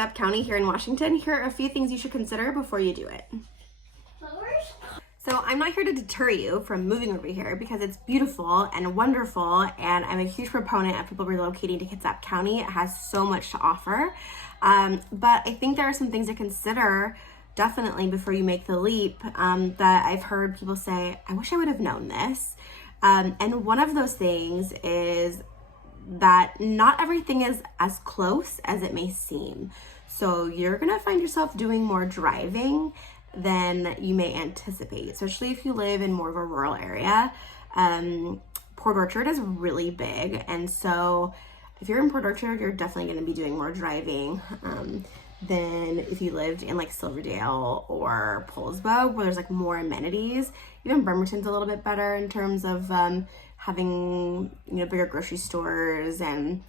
Kitsap County here in Washington. Here are a few things you should consider before you do it. So I'm not here to deter you from moving over here because it's beautiful and wonderful, and I'm a huge proponent of people relocating to Kitsap County. It has so much to offer. But I think there are some things to consider definitely before you make the leap that I've heard people say, I wish I would have known this. And one of those things is that not everything is as close as it may seem. So you're gonna find yourself doing more driving than you may anticipate, especially if you live in more of a rural area. Port Orchard is really big, and so if you're in Port Orchard, you're definitely going to be doing more driving than if you lived in like Silverdale or Poulsbo, where there's like more amenities. Even Bremerton's a little bit better in terms of having, you know, bigger grocery stores and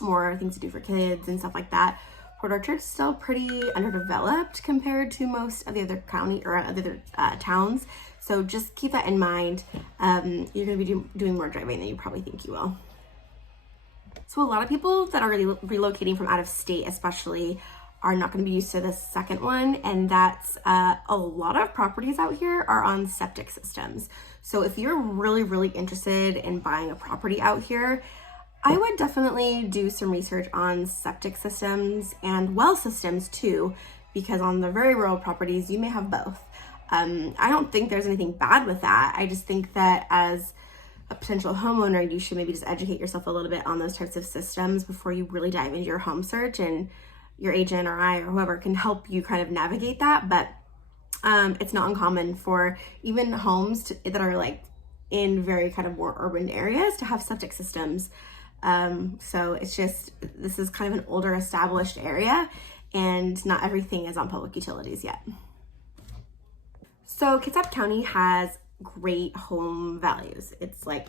more things to do for kids and stuff like that. Port Orchard's still pretty underdeveloped compared to most of the other county or other towns. So just keep that in mind. You're going to be doing more driving than you probably think you will. So a lot of people that are relocating from out of state especially are not going to be used to the second one, and that's a lot of properties out here are on septic systems. So if you're really interested in buying a property out here, I would definitely do some research on septic systems and well systems too, because on the very rural properties, you may have both. I don't think there's anything bad with that. I just think that as a potential homeowner, you should maybe just educate yourself a little bit on those types of systems before you really dive into your home search, and your agent or I or whoever can help you kind of navigate that. But it's not uncommon for even homes that are like in very kind of more urban areas to have septic systems. So it's just, this is kind of an older established area, and not everything is on public utilities yet. So Kitsap County has great home values. It's like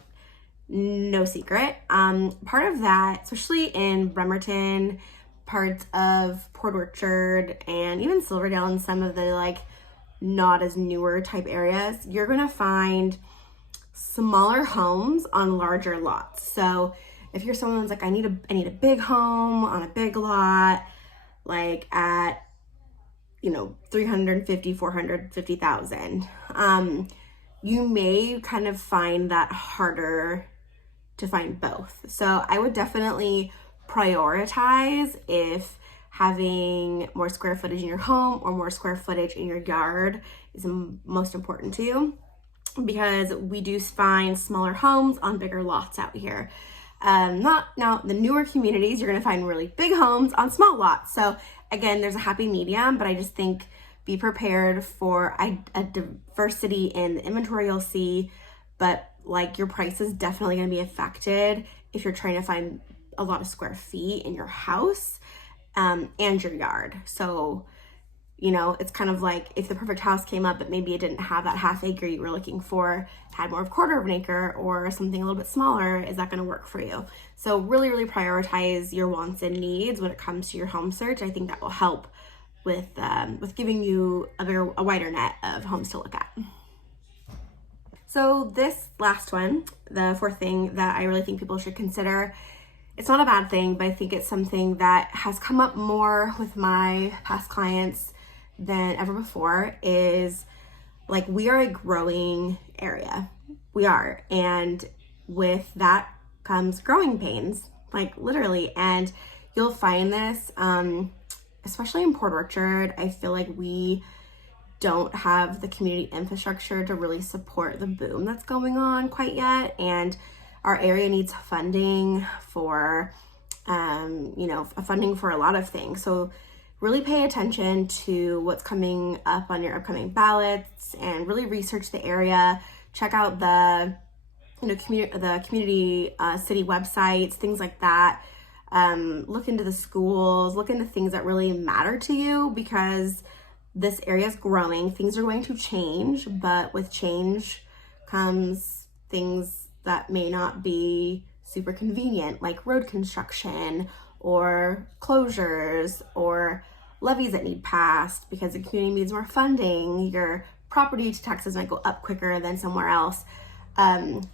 no secret. Part of that, especially in Bremerton, parts of Port Orchard, and even Silverdale and some of the like not as newer type areas, you're gonna find smaller homes on larger lots. So if you're someone that's like, I need a big home on a big lot, like at, you know, 350, 450,000, you may kind of find that harder to find both. So I would definitely prioritize if having more square footage in your home or more square footage in your yard is most important to you, because we do find smaller homes on bigger lots out here. Not now, the newer communities, you're going to find really big homes on small lots. So again, there's a happy medium, but I just think be prepared for a diversity in the inventory you'll see, but like your price is definitely going to be affected if you're trying to find a lot of square feet in your house and your yard. So, you know, it's kind of like if the perfect house came up, but maybe it didn't have that half acre you were looking for, had more of a quarter of an acre or something a little bit smaller, is that going to work for you? So really prioritize your wants and needs when it comes to your home search. I think that will help with giving you a wider net of homes to look at. So this last one, the fourth thing that I really think people should consider, it's not a bad thing, but I think it's something that has come up more with my past clients than ever before, is like, we are a growing area. We are. And with that comes growing pains, like literally. And you'll find this, especially in Port Orchard, I feel like we don't have the community infrastructure to really support the boom that's going on quite yet. And our area needs funding for, funding for a lot of things. So really pay attention to what's coming up on your upcoming ballots and really research the area. Check out the community city websites, things like that. Look into the schools, look into things that really matter to you, because this area is growing. Things are going to change, but with change comes things that may not be super convenient, like road construction or closures or levies that need passed because the community needs more funding. Your property taxes might go up quicker than somewhere else,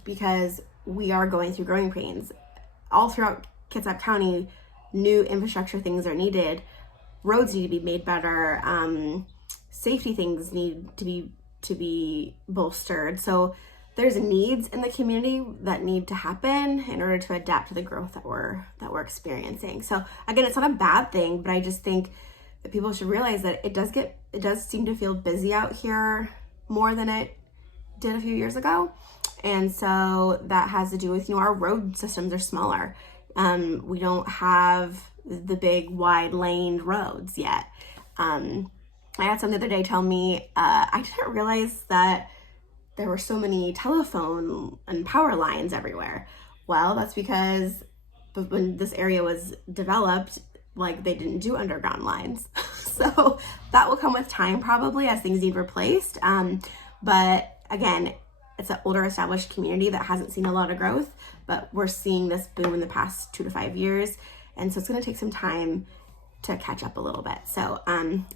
because we are going through growing pains. All throughout Kitsap County, new infrastructure things are needed. roads need to be made better. Safety things need to be bolstered. So there's needs in the community that need to happen in order to adapt to the growth that we're experiencing. So again, it's not a bad thing, but I just think that people should realize that it does seem to feel busy out here more than it did a few years ago. And so that has to do with, our road systems are smaller. We don't have the big wide laned roads yet. I had someone the other day tell me, I didn't realize that there were so many telephone and power lines everywhere. Well, that's because when this area was developed, like, they didn't do underground lines. So that will come with time probably as things need replaced. But again, it's an older established community that hasn't seen a lot of growth, but we're seeing this boom in the past 2 to 5 years. And so it's going to take some time to catch up a little bit. So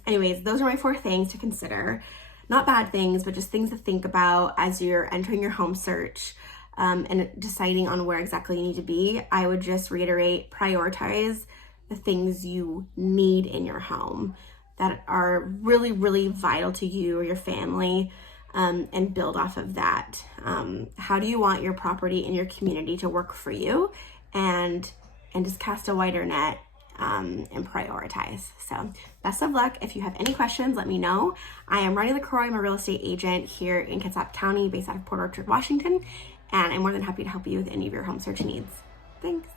anyways, those are my 4 things to consider. Not bad things, but just things to think about as you're entering your home search and deciding on where exactly you need to be. I would just reiterate, prioritize the things you need in your home that are really, really vital to you or your family, and build off of that. How do you want your property and your community to work for you? And just cast a wider net and prioritize. So best of luck. If you have any questions, let me know. I am Ronnie LaCroix. I'm a real estate agent here in Kitsap County, based out of Port Orchard, Washington, and I'm more than happy to help you with any of your home search needs. Thanks.